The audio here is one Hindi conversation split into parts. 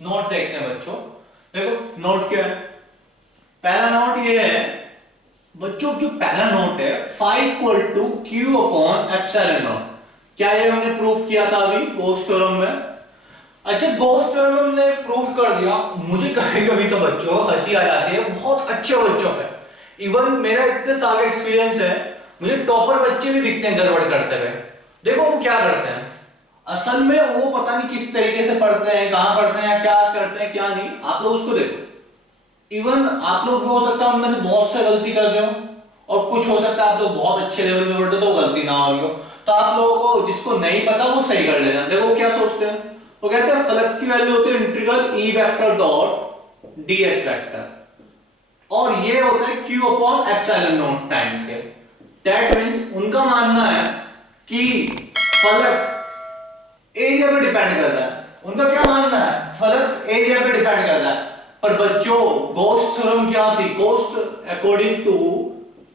नोट देखते हैं बच्चों। देखो नोट क्या है, पहला नोट ये है बच्चों, जो पहला नोट है phi equal to Q upon epsilon naught. क्या ये हमने प्रूफ किया था अभी गॉस थ्योरम में? अच्छा, गॉस थ्योरम में हमने प्रूफ कर दिया। मुझे कभी कभी तो बच्चों हंसी आ जाती है बहुत अच्छे बच्चों पे। इवन मेरा इतने साल का एक्सपीरियंस है, मुझे टॉपर बच्चे भी दिखते हैं गड़बड़ करते हुए। देखो वो क्या करते हैं, असल में वो पता नहीं किस तरीके से पढ़ते हैं, कहां पढ़ते हैं, क्या करते हैं क्या नहीं, आप लोग उसको देखो। इवन आप लोग भी हो सकता है उनमें से बहुत से गलती कर रहे हो, और कुछ हो सकता है आप लोग बहुत अच्छे लेवल पे पढ़ते हो तो गलती ना हो रही हो। तो आप लोगों को जिसको नहीं पता वो सही कर लेना। देखो वो क्या सोचते हैं, वो कहते हैं फ्लक्स की वैल्यू होती है integral E vector dot DS vector, और ये होता है Q upon epsilon not times के। दैट मींस उनका मानना है कि फ्लक्स एरिया पे डिपेंड करता है। उनका क्या मानना है, फ्लक्स एरिया पे डिपेंड करता है। पर बच्चों गॉस थ्योरम क्या थी, Gauss according to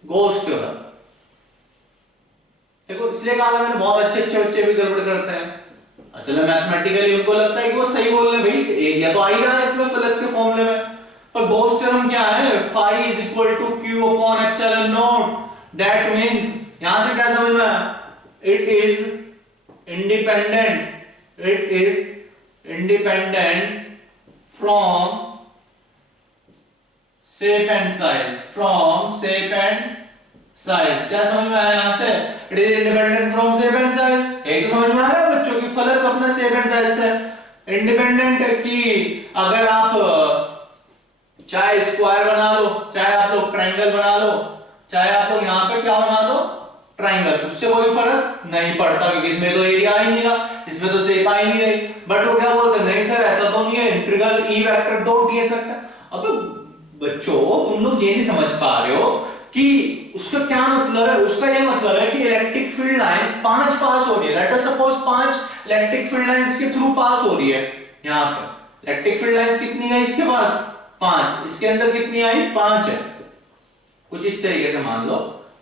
Gauss theorem. देखो इसलिए कहा था मैंने बहुत अच्छे अच्छे बच्चे भी गड़बड़ करते हैं। असल में मैथमेटिकली उनको लगता है कि वो सही बोल रहे हैं, भाई एरिया तो आ ही रहा है इसमें फ्लक्स के फॉर्मूले में। पर गॉस थ्योरम क्या है, phi is equal to Q upon epsilon naught. That means यहां से क्या समझ में आया, it is independent, it is independent from shape and size, from shape and size। क्या समझ में आया यहां से, it is independent from shape and size। एक तो समझ में आ रहा है बच्चों की फ्लक्स अपना shape and size से इंडिपेंडेंट है, कि अगर आप चाहे स्क्वायर बना लो, चाहे आप लोग ट्रायंगल बना लो, चाहे आप लोग यहां पे क्या बना दो ट्रायंगल, उससे कोई फर्क नहीं पड़ता, क्योंकि इसमें तो एरिया आ ही नहीं रहा, इसमें तो शेप आ ही नहीं रही। बट वो क्या बोलते हैं, नहीं सर ऐसा तो नहीं है, integral E vector dot DS vector. अब बच्चों तुम लोग ये नहीं समझ पा रहे हो कि उसका क्या मतलब है। उसका ये मतलब है कि इलेक्ट्रिक फील्ड लाइंस 5 पास हो रही है। Let us suppose 5 electric field lines के थ्रू पास हो रही है। यहां पे इलेक्ट्रिक फील्ड लाइंस कितनी है इसके पास, 5। इसके अंदर कितनी आई, 5 है। कुछ इस तरीके से मान लो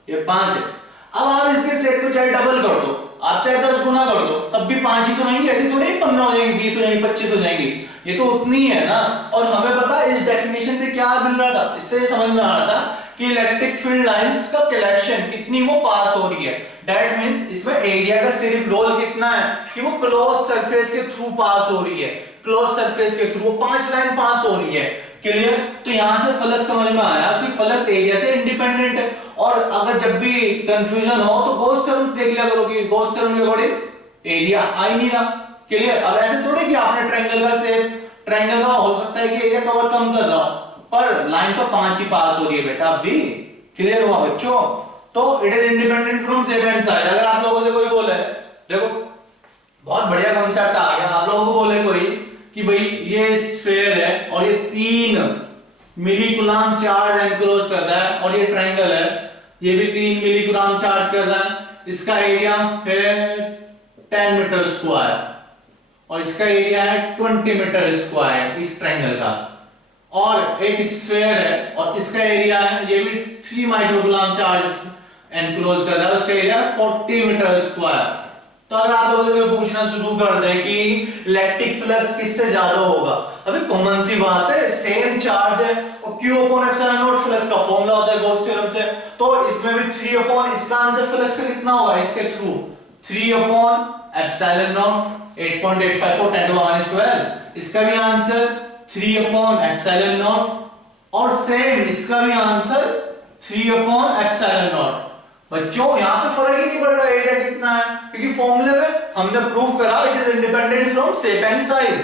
ये 5 है। अब आप इसके सेट को चाहे डबल कर दो, आप चाहे 10 गुना कर दो, तब भी 5 ही तो आएंगे। ऐसे थोड़े 15 हो जाएंगे, 20 हो जाएंगे, 25 हो जाएंगे, ये तो उतनी है ना। और हमें पता है इस डेफिनेशन से क्या मिल रहा था, इससे समझ में आ रहा था कि इलेक्ट्रिक फील्ड लाइंस का कलेक्शन कितनी वो पास हो रही है। दैट मींस इसमें एरिया का सिर्फ रोल कितना है कि वो क्लोज सरफेस के थ्रू पास हो रही है, क्लोज सरफेस के थ्रू वो 5 लाइन पास हो रही है। क्लियर? तो यहां से फ्लक्स समझ में आया कि फ्लक्स एरिया से इंडिपेंडेंट है। और अगर जब भी कंफ्यूजन हो तो गॉस थ्योरम देख लिया करो कि गॉस थ्योरम के अकॉर्डिंग एरिया आ ही नहीं रहा। क्लियर? अब ऐसे थोड़े कि आपने ट्रायंगल का शेप, ट्रायंगल का हो सकता है कि एरिया कवर कम कर रहा हो, पर लाइन तो 5 ही पास हो रही है बेटा अभी। क्लियर हुआ बच्चों? तो it is independent from shape and size. अगर आप लोगों से कोई बोले, देखो बहुत बढ़िया कॉन्सेप्ट आ गया, आप लोगों को बोले कोई कि भाई ये स्फीयर है और ये 3 मिली कूलम चार्ज एनक्लोज कर रहा है, और ये ट्रायंगल है, ये भी 3 मिली कूलम चार्ज कर रहा है। इसका एरिया है 10 मीटर स्क्वायर और इसका एरिया है 20 मीटर स्क्वायर इस ट्रायंगल का। और एक स्फीयर है और इसका एरिया है, ये भी 3 माइक्रो कूलम चार्ज एनक्लोज कर रहा है, उसका एरिया 40 मीटर स्क्वायर। तो अगर आप लोगों को पूछना शुरू कर दें कि इलेक्ट्रिक फ्लक्स किससे ज्यादा होगा, अभी कॉमन सी बात है, सेम चार्ज है और Q upon epsilon not flux का फॉर्मूला होता है गॉस थ्योरम से। तो इसमें भी 3 अपॉन, इसका आंसर फ्लक्स का कितना होगा इसके थ्रू, 3 अपॉन एप्सिलॉन नॉट 8.85 को 10 टू द माइनस 12। इसका भी आंसर 3 अपॉन एप्सिलॉन नॉट, और सेम इसका भी आंसर 3 अपॉन एप्सिलॉन नॉट। बच्चों यहां पे फर्क ही नहीं पड़ रहा एरिया कितना है, क्योंकि फॉर्मूले में हमने प्रूव करा it is independent from shape and size.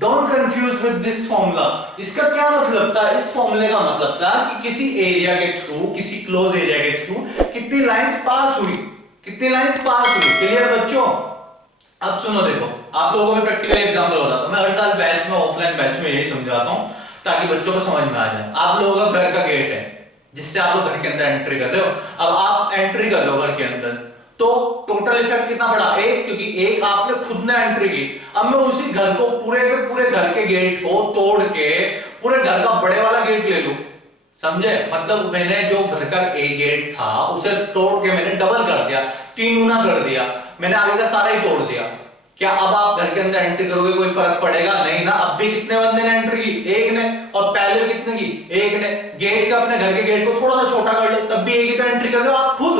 Don't confuse with this formula. इसका क्या मतलब था, इस फॉर्मूले का मतलब था कि किसी एरिया के थ्रू, किसी क्लोज एरिया के थ्रू कितनी लाइंस पास हुई, कितनी लाइंस पास हुई। क्लियर बच्चों? अब सुनो, देखो आप लोगों में प्रैक्टिकल एग्जांपल हो रहा था, मैं हर साल बैच में, ऑफलाइन बैच में यही समझाता हूं ताकि बच्चों को समझ में आ जाए। आप लोगों का घर का गेट है जिससे आप लोग घर के अंदर एंट्री कर रहे हो। अब आप एंट्री कर लो घर के अंदर, तो टोटल इफेक्ट कितना बड़ा, 1, क्योंकि 1 आपने खुद ने एंट्री की। अब मैं उसी घर को, पूरे के पूरे घर के गेट को तोड़ के पूरे घर का बड़े वाला गेट ले लूं, समझे? मतलब मैंने जो घर का एक गेट था उसे तोड़ के मैंने डबल कर दिया, 3 गुना कर दिया, मैंने आगे का सारा ही तोड़ दिया। क्या अब आप घर के अंदर एंट्री करोगे कोई फर्क पड़ेगा? नहीं ना। अब भी कितने बंदे ने एंट्री की? एक ने। और पहले कितने की? एक ने। गेट का, अपने घर के गेट को थोड़ा सा छोटा कर लो, तब भी एक ही तो एंट्री कर रहे हो आप खुद।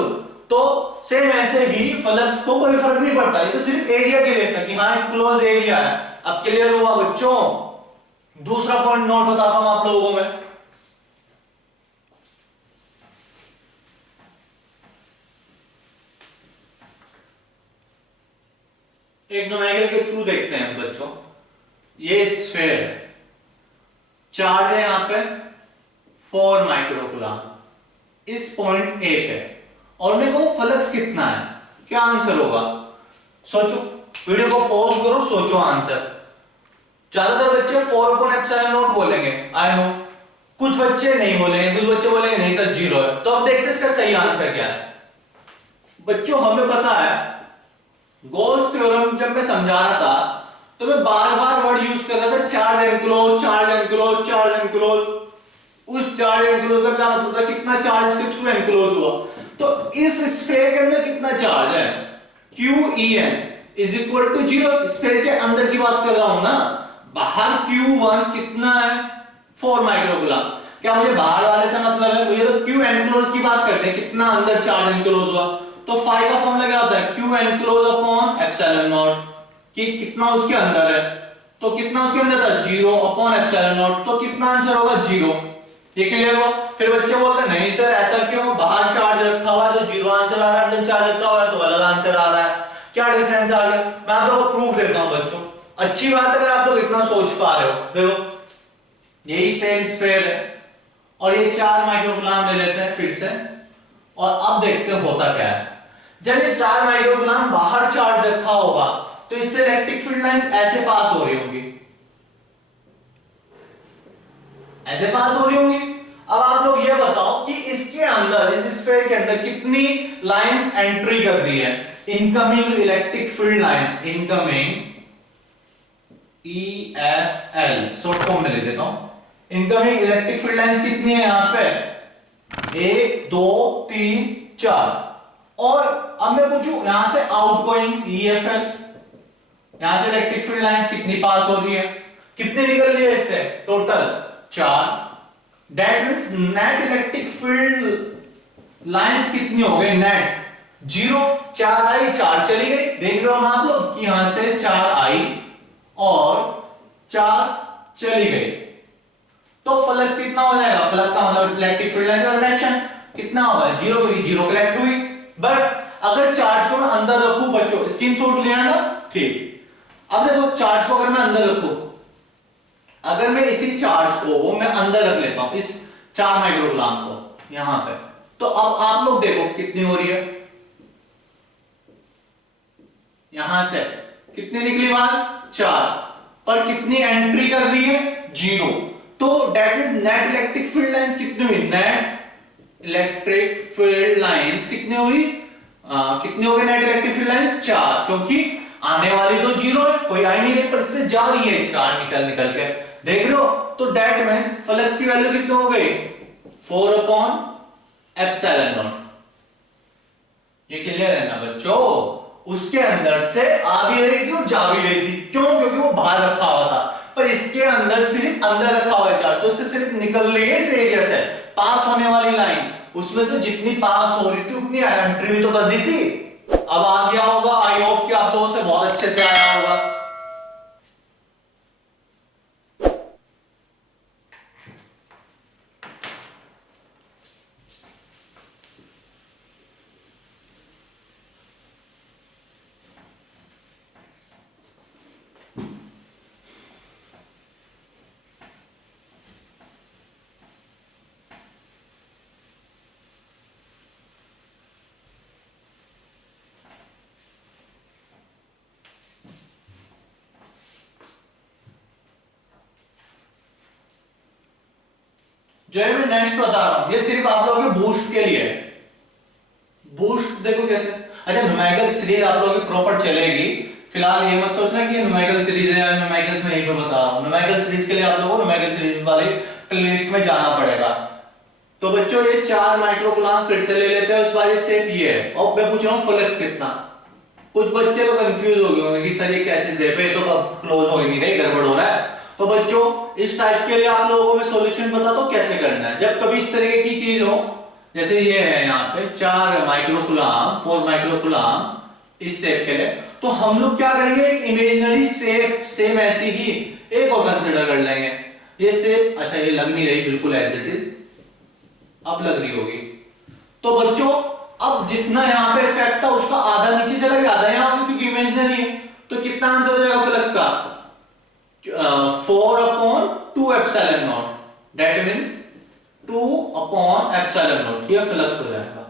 तो सेम ऐसे ही फ्लक्स को कोई फर्क नहीं पड़ता, ये तो सिर्फ एरिया के लिए था कि हाँ क्लोज एरिया है। अब क्लियर हुआ बच्चों? दूसरा पॉइंट नोट बताता हूं आप लोगों को मैं। एक न्यूमेरिकल के थ्रू देखते हैं बच्चों। ये स्फीयर है, चार्ज है यहां पे 4 माइक्रोकूलम इस पॉइंट ए पे, और मेरे को फ्लक्स कितना है? क्या आंसर होगा? सोचो, वीडियो को पॉज करो, सोचो आंसर। ज्यादातर बच्चे 4/ε0 बोलेंगे, आई नो। कुछ बच्चे नहीं बोलेंगे, कुछ बच्चे बोलेंगे नहीं सर 0 है। तो अब देखते हैं इसका सही आंसर क्या है। बच्चों हमें पता है, गॉस थ्योरम जब मैं समझा रहा था तो मैं बार बार वर्ड यूज कर रहा था, charge enclose, charge enclose, charge enclose. उस चार्ज एनक्लोज का क्या मतलब था? कितना चार्ज के थ्रू एनक्लोज हुआ। तो इस स्फीयर के अंदर कितना चार्ज है? QEn is equal to 0। Sphere के अंदर की बात कर रहा हूं ना। बाहर Q1 कितना है? 4 माइक्रोकूलम। क्या मुझे बाहर वाले से मतलब है? मुझे तो Q एनक्लोज की बात करनी है, कितना अंदर चार्ज एनक्लोज हुआ। तो फाई का फॉर्मूला क्या होता है? Q enclose upon epsilon not, कि कितना उसके अंदर है। तो कितना उसके अंदर था? 0 अपॉन एप्सिलॉन नॉट। तो कितना आंसर होगा? 0। ये क्लियर हुआ? फिर बच्चे बोलते हैं नहीं सर ऐसा क्यों, बाहर चार्ज रखा हुआ है तो 0 आंसर आ रहा है, अंदर चार्ज रखा हुआ है तो अलग आंसर आ रहा है। क्या डिफरेंस आ गया? मैं आप लोगों को प्रूफ देता हूं बच्चों। अच्छी बात है अगर आप लोग इतना सोच पा रहे हो। देखो यही सेम स्फीयर है और ये 4 माइक्रोकूलम ले लेते हैं फिर से, और अब देखते हैं होता क्या है। जब ये 4 माइक्रोकूलम बाहर चार्ज रखा होगा तो इससे इलेक्ट्रिक फील्ड लाइंस ऐसे पास हो रही होंगी, ऐसे पास हो रही होंगी। अब आप लोग ये बताओ कि इसके अंदर, इस स्फीयर के अंदर कितनी लाइंस एंट्री कर रही है? Incoming electric field lines, incoming EFL short form में लिख देता हूं। इनकमिंग इलेक्ट्रिक फील्ड लाइंस कितनी है यहां पे? 1 2 3 4। और अब मैं पूछूं यहां से आउटगोइंग EFL, यहां से इलेक्ट्रिक फील्ड लाइंस कितनी पास हो रही है? कितनी निकल रही है इससे? Total 4। That means net electric field lines कितनी हो गई? नेट 0। 4 आई, 4 चली गई। देख रहे हो ना आप लोग कि यहां से 4 आई और 4 चली गई। तो फ्लक्स कितना हो जाएगा? फ्लक्स का मतलब इलेक्ट्रिक फील्ड लाइंस का डायरेक्शन कितना होगा? 0 क्योंकि 0 कलेक्ट हुई। बट अगर चार्ज को मैं अंदर रखूं बच्चों, स्क्रीनशॉट लिया ना, ठीक। अब देखो चार्ज को अगर मैं अंदर रखूं, अगर मैं इसी चार्ज को मैं अंदर रख लेता हूं, इस 4 माइक्रोकूलम को यहां पे, तो अब आप लोग देखो कितनी हो रही है। यहां से कितनी निकली बाहर? 4। पर कितनी एंट्री कर रही है? 0। तो that means net electric field lines कितनी हुई? नेट इलेक्ट्रिक फील्ड लाइंस कितनी हुई? कितनी हो गई नेट इलेक्ट्रिक फील्ड लाइन? 4। क्योंकि आने वाली तो 0 है, कोई आई नहीं है, पर इससे जा रही है 4 निकल निकल के। देख लो तो दैट मींस फ्लक्स की वैल्यू कितनी हो गई? 4/ε0। ये क्लियर है ना बच्चों? उसके अंदर से आ भी रही थी और जा भी रही थी। क्यों? क्योंकि वो बाहर रखा हुआ था। पर इसके अंदर सिर्फ अंदर रखा हुआ है चार्ज, तो इससे सिर्फ निकल रही है इस एरिया से पास होने वाली लाइन। उसमें तो जितनी पास हो रही थी उतनी एंट्री भी तो कर दी थी। अब आ गया होगा, आई होप कि आप लोगों से बहुत अच्छे से आया होगा। जो है मैं नेक्स्ट बता रहा हूं, ये सिर्फ आप लोगों के बूस्ट के लिए है। बूस्ट देखो कैसे। अच्छा न्यूमेरिकल सीरीज आप लोगों की प्रॉपर चलेगी। फिलहाल ये मत सोचना कि न्यूमेरिकल सीरीज है, न्यूमेरिकल्स में यही पे बता रहा हूं। न्यूमेरिकल सीरीज के लिए आप लोगों को न्यूमेरिकल सीरीज वाली प्लेलिस्ट में जाना पड़ेगा। तो बच्चों ये 4 माइक्रोकूलम फिर से ले लेते हैं। उस वाली शेप ये है और मैं पूछ रहा हूं फ्लक्स कितना। कुछ बच्चे तो कंफ्यूज हो गए होंगे कि सर ये कैसे शेप है, तो क्लोज हो ही नहीं रही, गड़बड़ हो रहा है। तो बच्चों इस टाइप के लिए आप लोगों को मैं सॉल्यूशन बता दो कैसे करना है। जब कभी इस तरीके की चीज हो, जैसे ये है यहाँ पे 4 माइक्रोकुलाम 4 माइक्रोकुलाम इस शेप के लिए, तो हम लोग क्या करेंगे, एक इमेजिनरी शेप सेम ऐसी ही एक और कंसिडर कर लेंगे। ये शेप, अच्छा ये लग नहीं रही बिल्कुल एज इट इज, अब लग रही होगी। तो बच्चों अब जितना यहाँ पे इफेक्ट था उसका आधा नीचे चला गया, आधा यहाँ होगा क्योंकि इमेजिनरी है। तो कितना आंसर हो जाएगा फ्लक्स का, 4/2 एप्सिलॉन नॉट, दैट मींस 2/ε0 ये फ्लक्स हो जाएगा।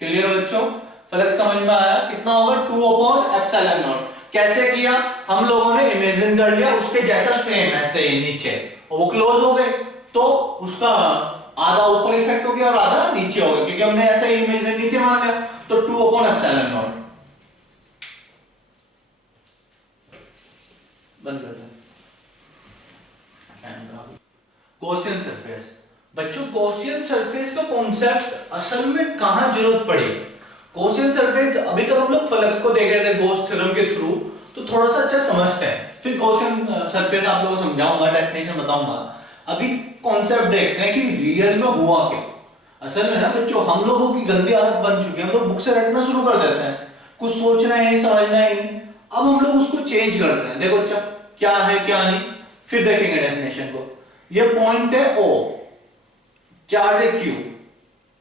क्लियर बच्चों, फ्लक्स समझ में आया, कितना होगा 2/ε0। कैसे किया, हम लोगों ने इमेजिन कर लिया उसके जैसा सेम ऐसे ही नीचे, और वो क्लोज हो गए, तो उसका आधा ऊपर इफेक्ट हो गया और आधा नीचे हो गया, क्योंकि हमने ऐसा ही इमेजिन नीचे मान लिया। तो 2/ε0 बंद कर दो। गॉसियन सरफेस, बच्चों गॉसियन सरफेस का कॉन्सेप्ट असल में कहां जरूरत पड़ी। गॉसियन सरफेस अभी तक हम लोग फ्लक्स को देख रहे थे गॉस थ्योरम के थ्रू, तो थोड़ा सा अच्छा समझते हैं, फिर गॉसियन सरफेस आप लोगों को समझाऊंगा, डेफिनेशन बताऊंगा। अभी कॉन्सेप्ट देखते हैं कि रियल में हुआ क्या। असल में ना बच्चों हम लोगों की गंदी आदत बन चुकी है, हम लोग बुक से रटना शुरू कर देते हैं, कुछ सोचना ही समझना ही नहीं। अब हम लोग उसको चेंज करते हैं, देखो अच्छा क्या है क्या नहीं, फिर देखेंगे डेफिनेशन को। ये पॉइंट है O, चार्ज है Q।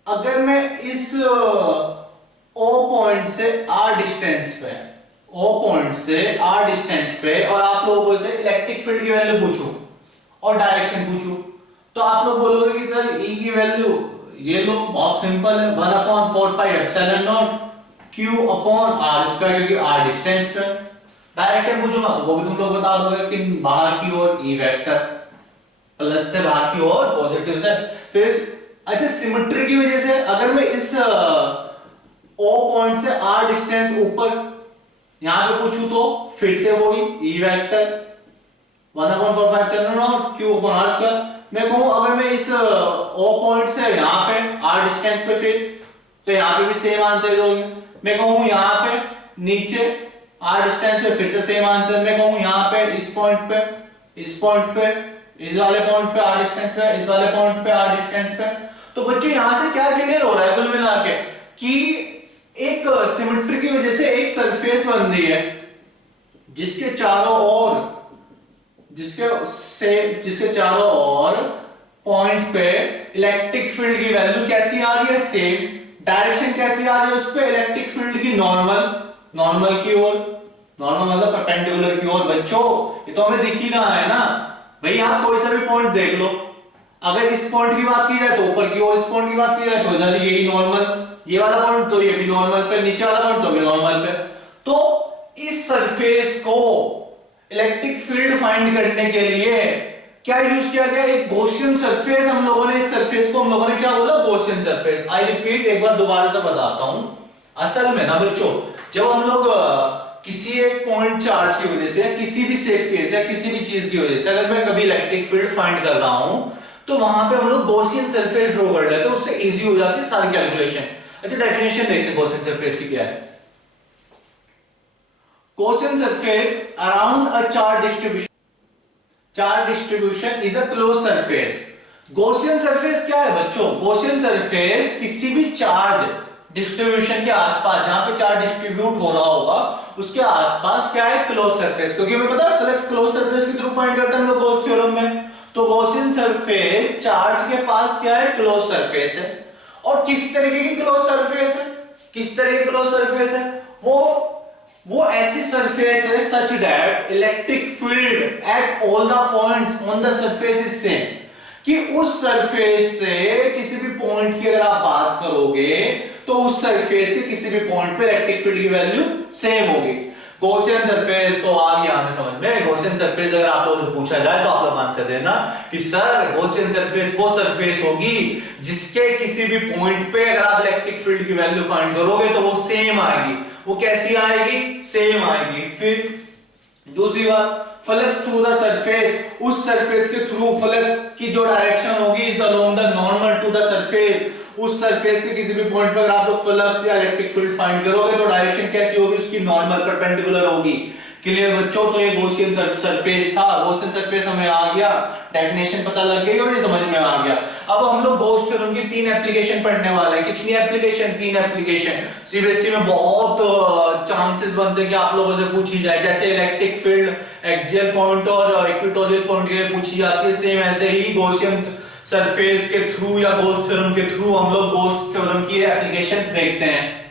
अगर मैं इस O पॉइंट से R डिस्टेंस पे, O पॉइंट से R डिस्टेंस पे, और आप लोगों से इलेक्ट्रिक फील्ड की वैल्यू पूछूं और डायरेक्शन पूछूं, तो आप लोग बोलोगे कि सर E की वैल्यू ये लो, बहुत सिंपल है, 1/4πε0 Q/r², क्योंकि R डिस्टेंस पे। डायरेक्शन पूछूंगा तो वो भी तुम लोग बता दोगे कि बाहर की ओर E वेक्टर, प्लस से बाहर की ओर पॉजिटिव से। फिर अच्छा सिमेट्री की वजह से अगर मैं इस O पॉइंट से R डिस्टेंस ऊपर यहां पे पूछूं तो फिर से वही E वेक्टर 1/4πε0 Q/r²। मैं कहूं अगर मैं इस O पॉइंट से यहां पे R डिस्टेंस पे, फिर तो यहां पे भी सेम आंसर दोगे। मैं कहूं यहां पे नीचे R डिस्टेंस पे, फिर से सेम आंसर। मैं कहूं यहां पे इस पॉइंट पे, इस पॉइंट पे, इस वाले पॉइंट पे R डिस्टेंस पे, इस वाले पॉइंट पे R डिस्टेंस पे। तो बच्चों यहां से क्या क्लियर हो रहा है कुल मिला के कि एक सिमेट्री की वजह से एक सरफेस बन रही है जिसके चारों ओर, जिसके चारों ओर पॉइंट पे इलेक्ट्रिक फील्ड की वैल्यू कैसी आ रही है, सेम। डायरेक्शन कैसी आ रही है उस पे, इलेक्ट्रिक फील्ड की नॉर्मल की ओर, नॉर्मल मतलब परपेंडिकुलर की ओर। बच्चों ये तो हमें दिख ही रहा है ना भाई, आप कोई सा भी पॉइंट देख लो, अगर इस पॉइंट की बात की जाए तो ऊपर की ओर, इस पॉइंट की बात की जाए तो इधर यही नॉर्मल, ये वाला पॉइंट तो ये भी नॉर्मल पे, नीचे वाला पॉइंट तो भी नॉर्मल पे। तो इस सरफेस को इलेक्ट्रिक फील्ड फाइंड करने के लिए क्या यूज किया गया, एक गॉसियन सरफेस। हम लोगों ने इस सरफेस को हम लोगों ने क्या बोला, गॉसियन सरफेस। आई रिपीट, एक बार दोबारा से बताता हूं। असल में ना बच्चों जब हम लोग किसी एक पॉइंट चार्ज की वजह से, किसी भी शेप की वजह से, किसी भी चीज की वजह से अगर मैं कभी इलेक्ट्रिक फील्ड फाइंड कर रहा हूं, तो वहां पे हम लोग गॉसियन सरफेस ड्रॉ कर लेते हैं, उससे इजी हो जाती है सारी कैलकुलेशन। अच्छा डेफिनेशन देखते हैं गॉसियन सरफेस की क्या है। Gaussian surface around a charge distribution, charge distribution is a close surface. Gaussian surface क्या है बच्चों, गॉसियन सरफेस किसी भी चार्ज डिस्ट्रीब्यूशन के आसपास, जहां पे चार्ज डिस्ट्रीब्यूट हो रहा होगा उसके आसपास क्या है, क्लोज सरफेस। क्योंकि हमें पता है फ्लक्स क्लोज सरफेस के थ्रू फाइंड करते हैं हम लोग गॉस थ्योरम में। तो गॉसियन सरफेस चार्ज के पास क्या है, क्लोज सरफेस है। और किस तरीके की क्लोज सरफेस है, किस तरह की क्लोज सरफेस है, वो ऐसी सरफेस है such that electric field at all the points on the surface is same, कि उस सरफेस से किसी भी पॉइंट की अगर आप बात करोगे तो उस सरफेस के किसी भी पॉइंट पे इलेक्ट्रिक फील्ड की वैल्यू सेम होगी। गॉसियन सरफेस तो आ गया हमें समझ में। गॉसियन सरफेस अगर आप लोगों से पूछा जाए तो आप लोग आंसर देना कि सर गॉसियन सरफेस वो सरफेस होगी जिसके किसी भी पॉइंट पे अगर आप इलेक्ट्रिक फील्ड की वैल्यू फाइंड करोगे तो वो सेम आएगी। वो कैसी आएगी, सेम आएगी। फिर दूसरी बात, फ्लक्स थ्रू द सरफेस, उस सरफेस के थ्रू फ्लक्स की जो डायरेक्शन होगी is along the normal to the surface, उस सरफेस के किसी भी पॉइंट पर आप लोग फ्लक्स या इलेक्ट्रिक फील्ड फाइंड करोगे तो डायरेक्शन कैसी होगी उसकी, नॉर्मल परपेंडिकुलर होगी। क्लियर बच्चों? तो ये गॉसियन सरफेस था, गॉसियन सरफेस हमें आ गया, डेफिनेशन पता लग गई और ये समझ में आ गया। अब हम लोग गॉस थ्योरम की 3 एप्लीकेशन पढ़ने वाले हैं। कितनी एप्लीकेशन? 3 एप्लीकेशन। सीबीएसई में बहुत चांसेस बनते हैं कि आप लोगों से पूछी जाए, जैसे इलेक्ट्रिक फील्ड एक्सियल पॉइंट और इक्वेटोरियल पॉइंट के लिए पूछी जाती है, सेम ऐसे ही गॉसियन सरफेस के थ्रू या गॉस थ्योरम के थ्रू हम लोग गॉस थ्योरम की एप्लीकेशंस देखते हैं।